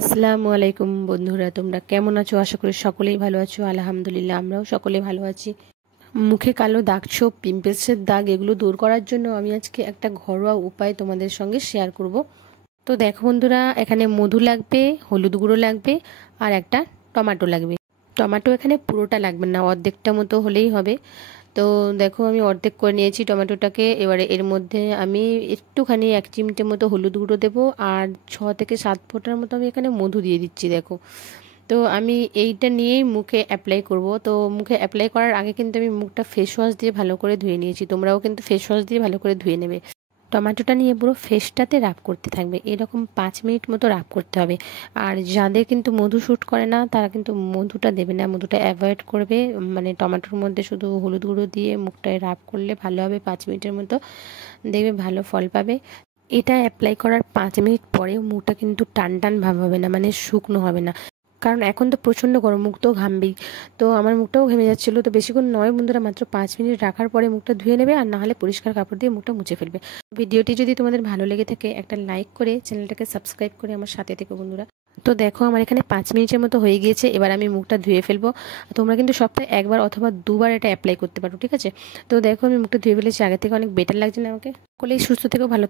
আসসালামু আলাইকুম বন্ধুরা, তোমরা কেমন আছো? আশা করি সকলেই ভালো আছো। আলহামদুলিল্লাহ, আমরাও সকলে ভালো আছি। মুখে কালো দাগ, ছোপ, পিম্পলসের দাগ এগুলো দূর করার জন্য আমি আজকে একটা ঘরোয়া উপায় তোমাদের সঙ্গে শেয়ার করব। তো দেখো বন্ধুরা, এখানে মধু লাগবে, হলুদ গুঁড়ো লাগবে আর একটা টমেটো লাগবে। টমেটো এখানে পুরোটা লাগবে না, অর্ধেকটা মতো হলেই হবে। তো দেখো আমি অর্ধেক করে নিয়েছি টমেটোটাকে। এবারে এর মধ্যে আমি একটুখানি 1 চিমটে মতো হলুদ গুঁড়ো দেবো আর 6 থেকে 7 ফোঁটার মতো আমি এখানে মধু দিয়ে দিচ্ছি। দেখো, তো আমি এইটা নিয়েই মুখে অ্যাপ্লাই করব। তো মুখে অ্যাপ্লাই করার আগে কিন্তু আমি মুখটা ফেস ওয়াশ দিয়ে ভালো করে ধুয়ে নিয়েছি। তোমরাও কিন্তু ফেস ওয়াশ দিয়ে ভালো করে ধুয়ে নেবে। টমেটোটা নিয়ে পুরো ফেসটাতে রাব করতে থাকবে, এরকম 5 মিনিট মতো রাব করতে হবে। আর যাদের কিন্তু মধু শ্যুট করে না তারা কিন্তু মধুটা দেবে না, মধুটা অ্যাভয়েড করবে। মানে টমেটোর মধ্যে শুধু হলুদ গুঁড়ো দিয়ে মুখটায় রাব করলে ভালো হবে। 5 মিনিটের মতো দেখবে ভালো ফল পাবে। এটা অ্যাপ্লাই করার 5 মিনিট পরেও মুখটা কিন্তু টান টান ভাব হবে না, মানে শুকনো হবে না। কারণ এখন তো প্রচণ্ড গরম, মুখ তো ঘামবেই। তো আমার মুখটাও ঘেমে যাচ্ছিলো। তো বেশিক্ষণ নয় বন্ধুরা, মাত্র 5 মিনিট রাখার পরে মুখটা ধুয়ে নেবে, আর না হলে পরিষ্কার কাপড় দিয়ে মুখটা মুছে ফেলবে। ভিডিওটি যদি তোমাদের ভালো লেগে থাকে একটা লাইক করে চ্যানেলটাকে সাবস্ক্রাইব করে আমার সাথে থেকো বন্ধুরা। তো দেখো আমার এখানে 5 মিনিটের মতো হয়ে গিয়েছে। এবার আমি মুখটা ধুয়ে ফেলবো। তোমরা কিন্তু সপ্তাহে 1বার অথবা 2বার এটা অ্যাপ্লাই করতে পারো, ঠিক আছে? তো দেখো আমি মুখটা ধুয়ে ফেলেছি, আগে থেকে অনেক বেটার লাগছে না আমাকে? সকলেই সুস্থ থেকো, ভালো থেকো।